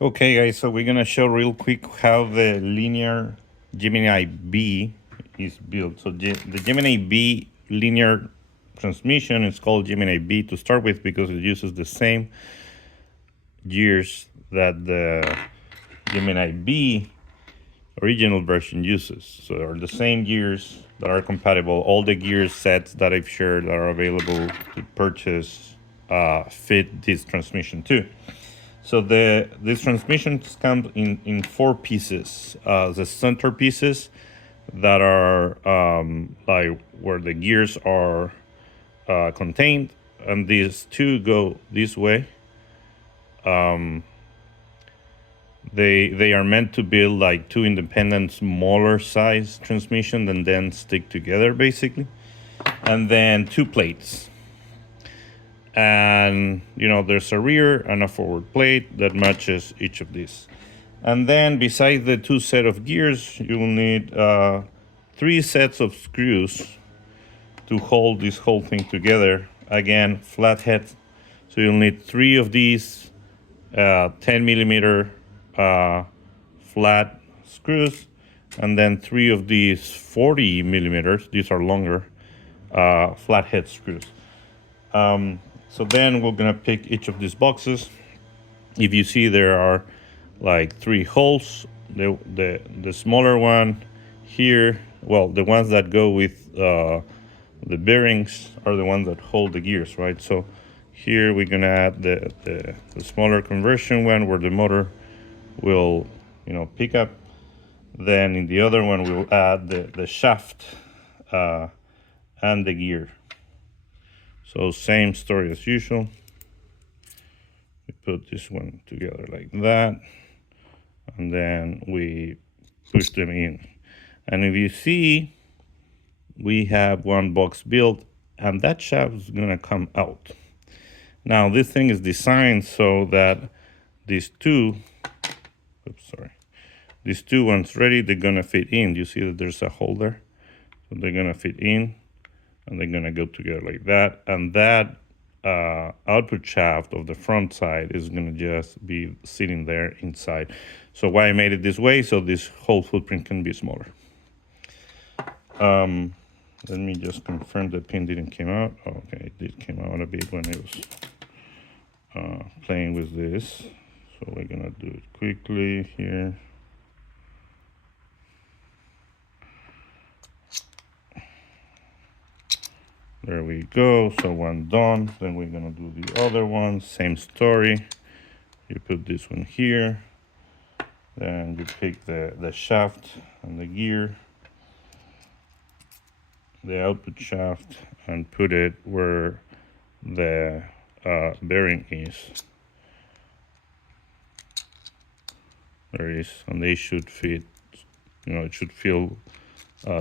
Okay, guys, so we're gonna show real quick how the linear Gemini-B is built. So the Gemini-B linear transmission is called Gemini-B to start with because it uses the same gears that the Gemini-B original version uses. So they're the same gears that are compatible. All the gear sets that I've shared are available to purchase fit this transmission too. So these transmissions come in four pieces. The center pieces that are like where the gears are contained, and these two go this way. They are meant to build like two independent, smaller size transmission and then stick together basically. And then two plates. And there's a rear and a forward plate that matches each of these. And then besides the two set of gears, you will need three sets of screws to hold this whole thing together. Again, flathead. So you'll need three of these 10 millimeter flat screws, and then three of these 40 millimeters. These are longer flathead screws. So then we're gonna pick each of these boxes. If you see, there are like three holes. The smaller one here, well, the ones that go with the bearings are the ones that hold the gears, right? So here we're gonna add the smaller conversion one where the motor will pick up. Then in the other one we'll add the shaft and the gear. So same story as usual. We put this one together like that, and then we push them in. And if you see, we have one box built, and that shaft is gonna come out. Now this thing is designed so that these two, these two ones ready, they're gonna fit in. You see that there's a hole there? So they're gonna fit in, and they're gonna go together like that. And that output shaft of the front side is gonna just be sitting there inside. So why I made it this way, so this whole footprint can be smaller. Let me just confirm the pin didn't come out. Oh, okay, it did come out a bit when I was playing with this. So we're gonna do it quickly here. There we go. So one done. Then we're gonna do the other one. Same story. You put this one here. Then you pick the shaft and the gear, the output shaft, and put it where the bearing is. There it is, and they should fit. It should feel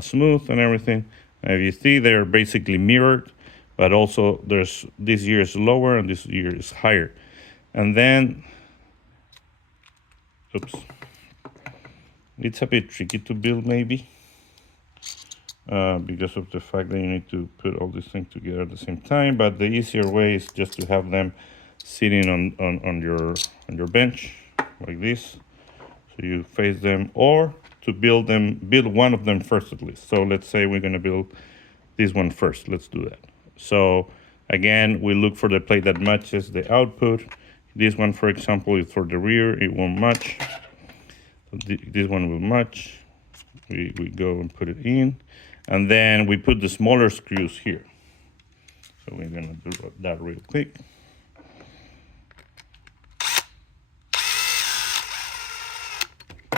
smooth and everything. And if you see, they're basically mirrored, but also there's this gear is lower and this gear is higher. And then, oops, it's a bit tricky to build maybe because of the fact that you need to put all these things together at the same time. But the easier way is just to have them sitting on your bench like this. So you face them, or to build one of them first at least. So let's say we're gonna build this one first. Let's do that. So again, we look for the plate that matches the output. This one, for example, is for the rear. It won't match. So this one will match. We go and put it in, and then we put the smaller screws here. So we're gonna do that real quick.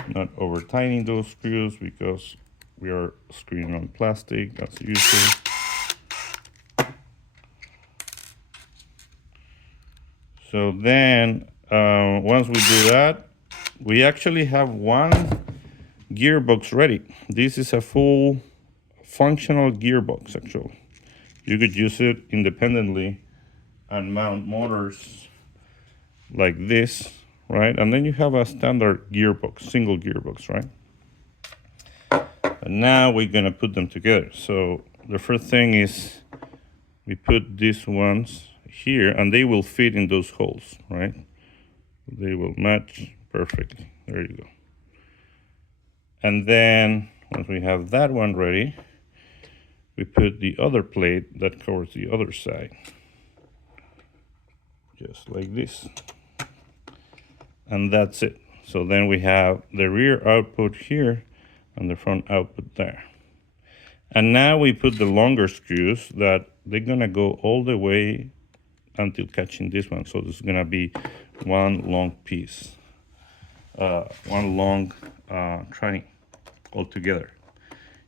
Not over tightening those screws because we are screwing on plastic as usual. So then once we do that, we actually have one gearbox ready. This is a full functional gearbox actually. You could use it independently and mount motors like this, right? And then you have a standard gearbox, single gearbox, right? And now we're gonna put them together. So the first thing is we put these ones here, and they will fit in those holes, right? They will match perfectly. There you go. And then once we have that one ready, we put the other plate that covers the other side, just like this. And that's it. So then we have the rear output here and the front output there. And now we put the longer screws that they're gonna go all the way until catching this one. So this is gonna be one long piece, one long train altogether.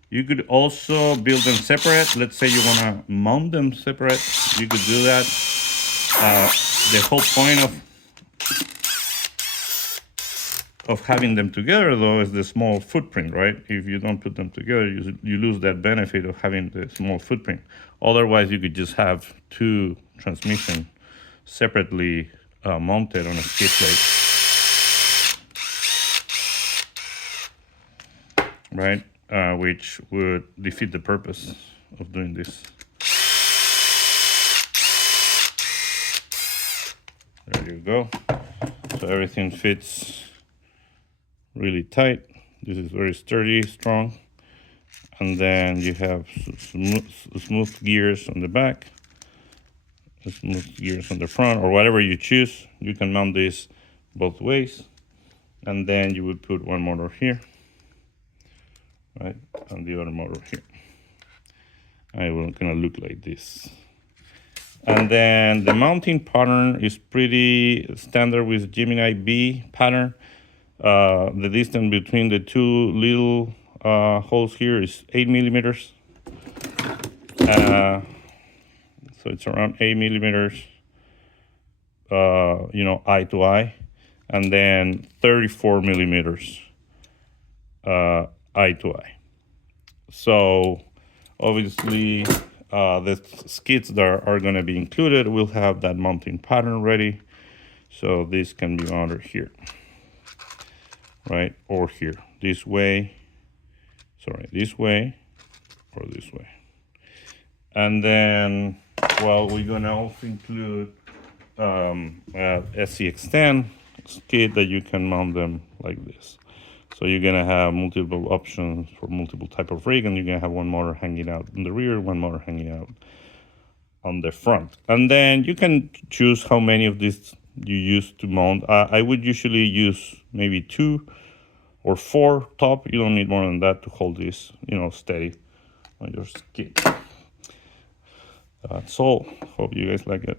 You could also build them separate. Let's say you wanna mount them separate, you could do that. The whole point of having them together, though, is the small footprint, right? If you don't put them together, you lose that benefit of having the small footprint. Otherwise, you could just have two transmissions separately mounted on a skid plate, right? Which would defeat the purpose of doing this. There you go. So everything fits really tight. This is very sturdy, strong. And then you have smooth gears on the back, smooth gears on the front, or whatever you choose. You can mount this both ways. And then you would put one motor here, right? And the other motor here. And it will kind of look like this. And then the mounting pattern is pretty standard with Gemini-B pattern. The distance between the two little holes here is 8 millimeters. So it's around 8 millimeters, eye to eye, and then 34 millimeters eye to eye. So obviously the skids that are going to be included will have that mounting pattern ready. So this can be mounted here, right? Or here, this way, this way, or this way. And then, well, we're gonna also include SCX10 skid that you can mount them like this. So you're gonna have multiple options for multiple type of rig, and you're gonna have one motor hanging out in the rear, one motor hanging out on the front. And then you can choose how many of these you use to mount. I would usually use maybe 2 or 4 top. You don't need more than that to hold this, steady on your skid. That's all. Hope you guys like it.